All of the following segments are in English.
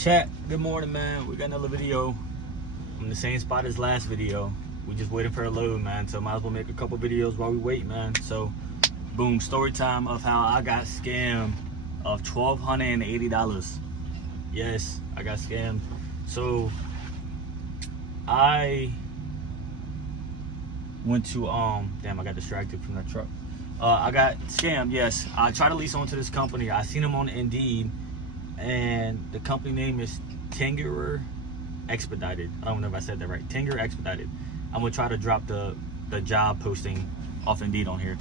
Chat, good morning, man. We got another video. I'm in the same spot as last video. We just waiting for a load, man. So might as well make a couple videos while we wait, man. So, boom, story time of how I got scammed of $1,280. Yes, I got scammed. So, I went to, damn, I got distracted from that truck. I got scammed, yes. I tried to lease onto this company. I seen them on Indeed. And the company name is Tangra Expedited. I don't know if I said that right. Tangra Expedited. I'm gonna try to drop the job posting off Indeed on here.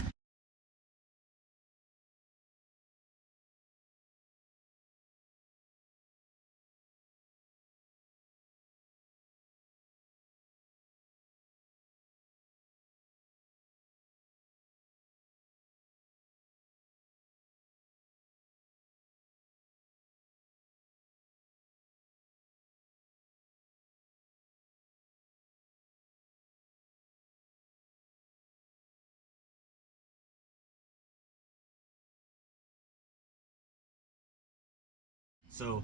So,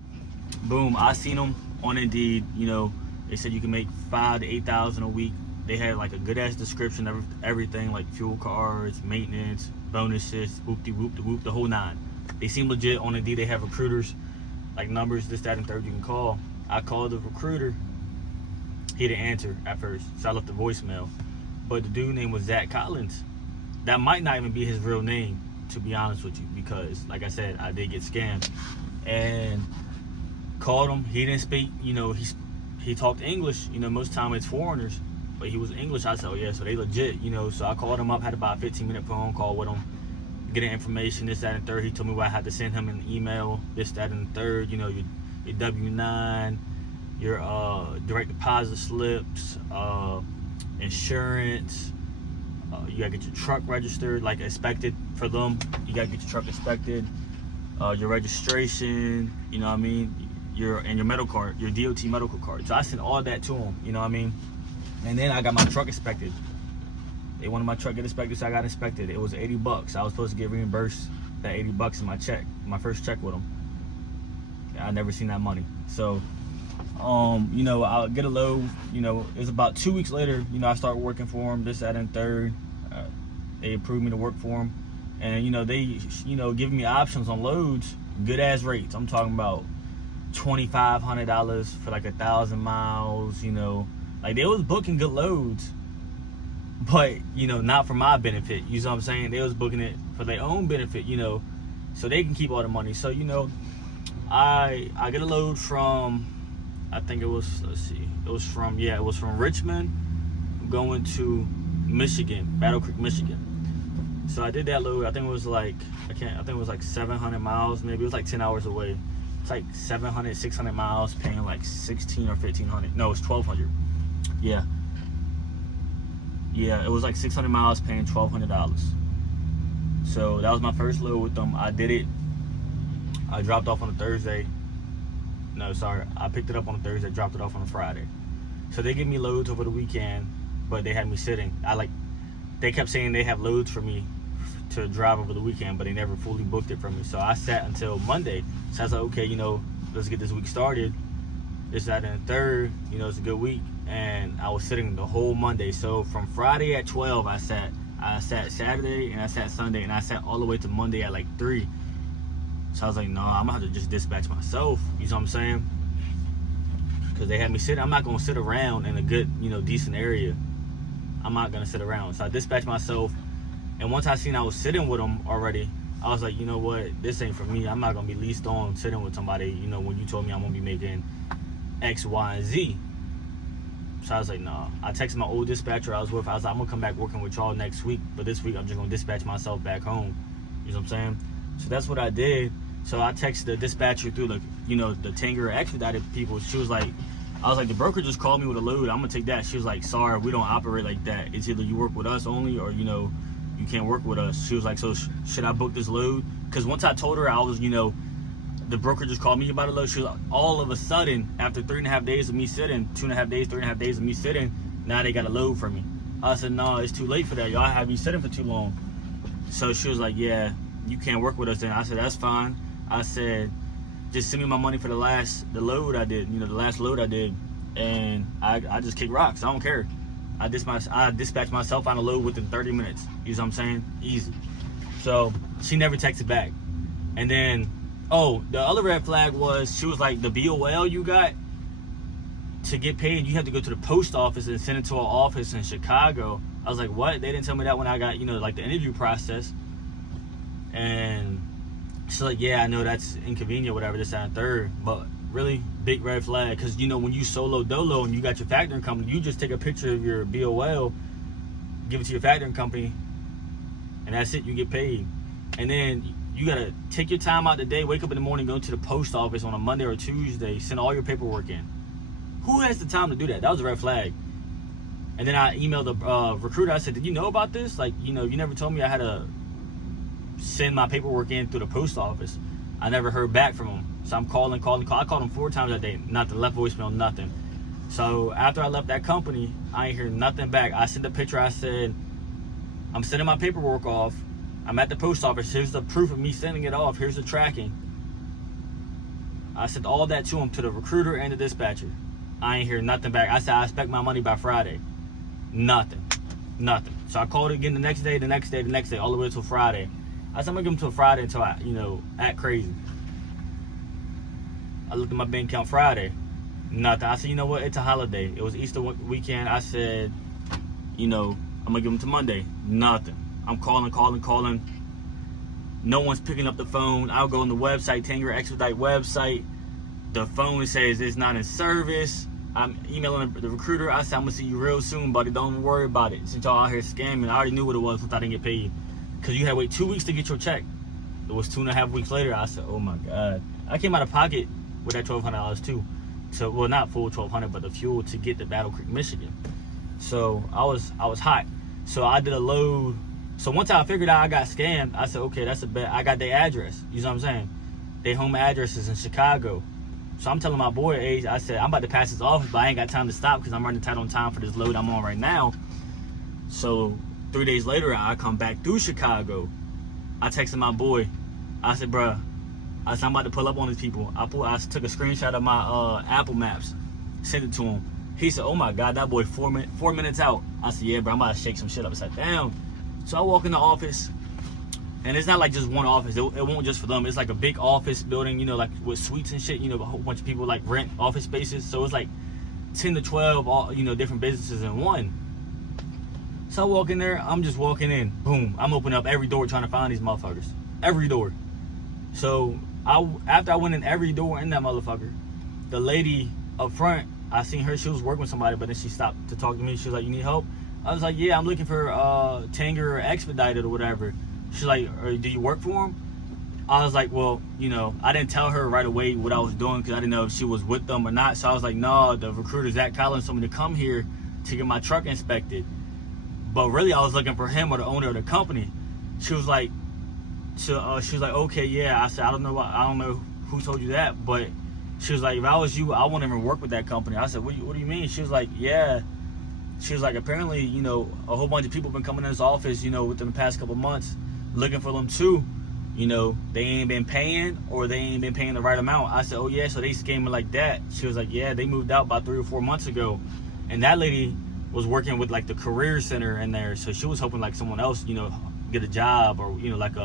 boom, I seen them on Indeed. You know, they said you can make $5,000 to $8,000 a week. They had like a good ass description of everything, like fuel cards, maintenance, bonuses, whoop-de-whoop-de-whoop, the whole nine. They seem legit on Indeed. They have recruiters, like numbers, this, that, and third you can call. I called the recruiter. He didn't answer at first, so I left a voicemail. But the dude's name was Zach Collins. That might not even be his real name, to be honest with you, because, like I said, I did get scammed. And called him. He didn't speak, you know, he talked English. You know, most time it's foreigners, but he was English. I said, oh yeah, so they legit, you know. So I called him up, had about a 15-minute phone call with him, getting information, this, that, and third. He told me what I had to send him an email, this, that, and third. You know, your W-9, your direct deposit slips, insurance. You gotta get your truck registered, like inspected for them. You gotta get your truck inspected. Your registration, you know what I mean, your medical card, your DOT medical card. So I sent all that to them, you know what I mean. And then I got my truck inspected. They wanted my truck get inspected, so I got inspected. It was $80. I was supposed to get reimbursed that $80 in my check, my first check with them. I never seen that money. So, you know, I'll get a load. You know, it was about 2 weeks later. You know, I started working for them, this, that, and third. They approved me to work for them. And, you know, they, you know, giving me options on loads, good ass rates. I'm talking about $2,500 for like 1,000 miles, you know. Like, they was booking good loads, but, you know, not for my benefit. You know what I'm saying? They was booking it for their own benefit, you know, so they can keep all the money. So, you know, I get a load from, I think it was, let's see, it was from Richmond going to Michigan, Battle Creek, Michigan. So I did that load. I think it was like, I think it was like 700 miles, maybe. It was like 10 hours away. It's like 700, 600 miles, paying like 16 or 1,500. No, it's 1,200. Yeah. Yeah, it was like 600 miles, paying $1,200. So that was my first load with them. I did it. I dropped off on a Thursday. No, sorry. I picked it up on a Thursday, dropped it off on a Friday. So they give me loads over the weekend, but they had me sitting. They kept saying they have loads for me to drive over the weekend, but they never fully booked it for me. So I sat until Monday. So I was like, okay, you know, let's get this week started. This, that, and third, you know, it's a good week. And I was sitting the whole Monday. So from Friday at 12, I sat Saturday, and I sat Sunday, and I sat all the way to Monday at like 3. So I was like, no, I'm gonna have to just dispatch myself. You know what I'm saying? Because they had me sitting. I'm not gonna sit around in a good, you know, decent area. I'm not gonna sit around. So I dispatched myself, and once I seen I was sitting with them already, I was like, you know what, this ain't for me. I'm not gonna be leased on sitting with somebody, you know, when you told me I'm gonna be making X, Y, and Z. So I was like, nah. I texted my old dispatcher I was with. I was like, I'm gonna come back working with y'all next week, but this week I'm just gonna dispatch myself back home. You know what I'm saying? So that's what I did. So I texted the dispatcher through the, you know, the Tangra Expedited people. She was like, I was like, the broker just called me with a load. I'm gonna take that. She was like, sorry, we don't operate like that. It's either you work with us only, or, you know, you can't work with us. She was like, so should I book this load? Because once I told her I was, you know, the broker just called me about a load. She was like, all of a sudden, after 3.5 days of me sitting, 2.5 days, 3.5 days of me sitting, now they got a load for me. I said, no, it's too late for that. Y'all have me sitting for too long. So she was like, yeah, you can't work with us then. I said, that's fine. I said, just send me my money for the last load I did, the last load I did, and I just kick rocks. I don't care. I dispatched myself on a load within 30 minutes. You know what I'm saying? Easy. So she never texted back. And then, the other red flag was, she was like, the BOL you got, to get paid, you have to go to the post office and send it to an office in Chicago. I was like, what? They didn't tell me that when I got, like the interview process. And she's like, yeah, I know that's inconvenient, whatever, this, that, and third. But really, big red flag. Because, when you solo dolo and you got your factoring company, you just take a picture of your BOL, give it to your factoring company, and that's it, you get paid. And then you got to take your time out the day, wake up in the morning, go to the post office on a Monday or Tuesday, send all your paperwork in. Who has the time to do that? That was a red flag. And then I emailed the recruiter. I said, did you know about this? Like, you never told me I had to send my paperwork in through the post office. I never heard back from him. So I'm calling. I called him 4 times that day. Nothing. Left voicemail, nothing. So after I left that company, I ain't hear nothing back. I sent a picture. I said, I'm sending my paperwork off. I'm at the post office. Here's the proof of me sending it off. Here's the tracking. I sent all that to him, to the recruiter and the dispatcher. I ain't hear nothing back. I said, I expect my money by Friday. Nothing. So I called again the next day, all the way till Friday. I said, I'm gonna give them till Friday until I, act crazy. I looked at my bank account Friday. Nothing. I said, you know what? It's a holiday. It was Easter weekend. I said, I'm gonna give them to Monday. Nothing. I'm calling. No one's picking up the phone. I'll go on the website, Tangra Expedite website. The phone says it's not in service. I'm emailing the recruiter. I said, I'm gonna see you real soon, buddy. Don't worry about it. Since y'all out here scamming, I already knew what it was since I didn't get paid. Because you had to wait 2 weeks to get your check. It was 2.5 weeks later. I said, oh my God. I came out of pocket with that $1,200 too. So, well, not full $1,200, but the fuel to get to Battle Creek, Michigan. So I was hot. So I did a load. So once I figured out I got scammed, I said, okay, that's a bet. I got their address. You know what I'm saying? Their home address is in Chicago. So I'm telling my boy, Age, I said, I'm about to pass this office, but I ain't got time to stop because I'm running tight on time for this load I'm on right now. So 3 days later, I come back through Chicago. I texted my boy. I said, bruh, I'm about to pull up on these people. I took a screenshot of my Apple Maps, sent it to him. He said, oh my God, that boy 4 minutes out. I said, yeah, bro, I'm about to shake some shit upside down. So I walk in the office. And it's not like just one office. It won't just for them. It's like a big office building, like with suites and shit. A whole bunch of people like rent office spaces. So it's like 10 to 12, all, different businesses in one. So I walk in there. I'm just walking in. Boom. I'm opening up every door trying to find these motherfuckers. Every door. So after I went in every door in that motherfucker, the lady up front, I seen her. She was working with somebody, but then she stopped to talk to me. She was like, you need help? I was like, yeah, I'm looking for Tangra or Expedited or whatever. She's like, do you work for him? I was like, well, I didn't tell her right away what I was doing because I didn't know if she was with them or not. So I was like, no, the recruiter, Zach Collins, told me to come here to get my truck inspected. But really, I was looking for him or the owner of the company. She was like, okay, yeah. I said, I don't know who told you that, but she was like, if I was you, I wouldn't even work with that company. I said, what do you mean? She was like, yeah. She was like, apparently, a whole bunch of people have been coming in this office, within the past couple months, looking for them too. They ain't been paying or they ain't been paying the right amount. I said, oh yeah, so they scamming like that. She was like, yeah, they moved out about 3 or 4 months ago. And that lady was working with like the career center in there. So she was hoping like someone else, get a job or, like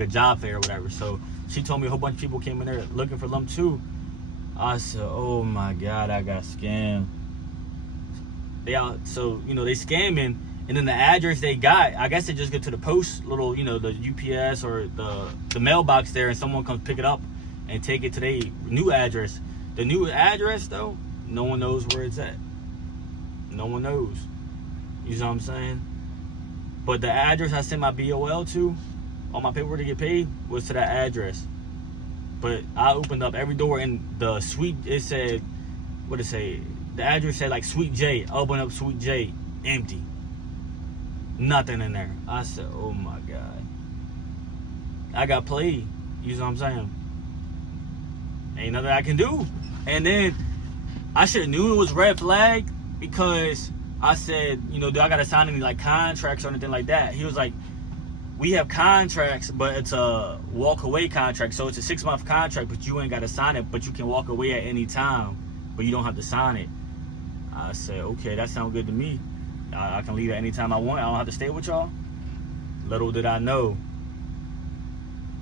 a job fair or whatever. So she told me a whole bunch of people came in there looking for them too. I said, oh my God, I got scammed. They scamming, and then the address they got, I guess they just get to the post, little, the UPS or the mailbox there, and someone comes pick it up and take it to their new address. The new address, though, no one knows where it's at. No one knows. You know what I'm saying? But the address I sent my BOL to, on my paperwork to get paid, was to that address. But I opened up every door, and the suite, it said, what did it say? The address said like Suite J. Open up Suite J. Empty. Nothing in there. I said, oh my God. I got played. You know what I'm saying? Ain't nothing I can do. And then I should have knew it was red flag because I said, do I got to sign any like contracts or anything like that? He was like, we have contracts, but it's a walk away contract. So it's a 6-month contract, but you ain't got to sign it, but you can walk away at any time, but you don't have to sign it. I said, okay, that sounds good to me. I can leave at any time I want. I don't have to stay with y'all. Little did I know,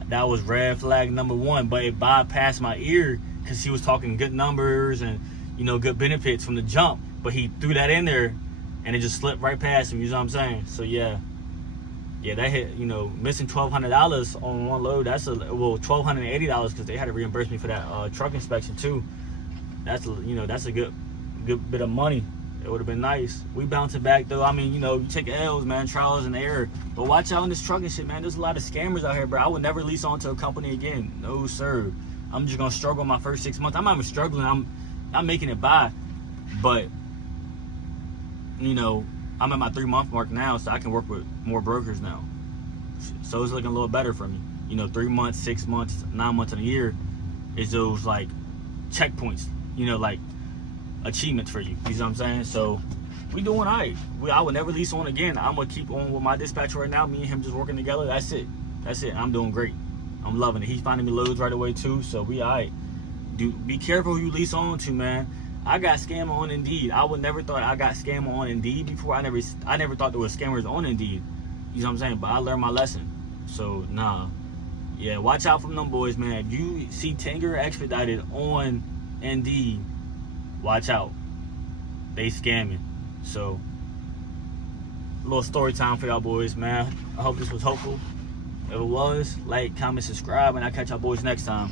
that was red flag number 1, but it bypassed my ear because he was talking good numbers and, you know, good benefits from the jump, but he threw that in there and it just slipped right past him, you know what I'm saying? So yeah, that hit, you know, missing $1,200 on one load. That's $1,280 because they had to reimburse me for that truck inspection too. That's, you know, that's a good bit of money. It would have been nice. We bouncing back though. I mean, you know, you take L's, man, trials and error. But watch out in this trucking shit, man. There's a lot of scammers out here, bro. I would never lease on to a company again. No, sir. I'm just gonna struggle my first 6 months. I'm not even struggling. I'm making it by. But, you know, I'm at my 3-month mark now, so I can work with more brokers now. So it's looking a little better for me. You know, 3 months, 6 months, 9 months, and a year is those like checkpoints. You know, like achievements for you. You know what I'm saying? So we doing all right. I would never lease on again. I'm gonna keep on with my dispatcher right now. Me and him just working together. That's it. I'm doing great. I'm loving it. He's finding me loads right away too. So we all right. Be careful who you lease on to, man. I got scammed on Indeed. I would never thought I got scammed on Indeed before. I never thought there was scammers on Indeed. You know what I'm saying? But I learned my lesson. So nah. Yeah, watch out from them boys, man. If you see Tangra Expedited on Indeed, watch out. They scamming. So, a little story time for y'all boys, man. I hope this was helpful. If it was, like, comment, subscribe, and I'll catch y'all boys next time.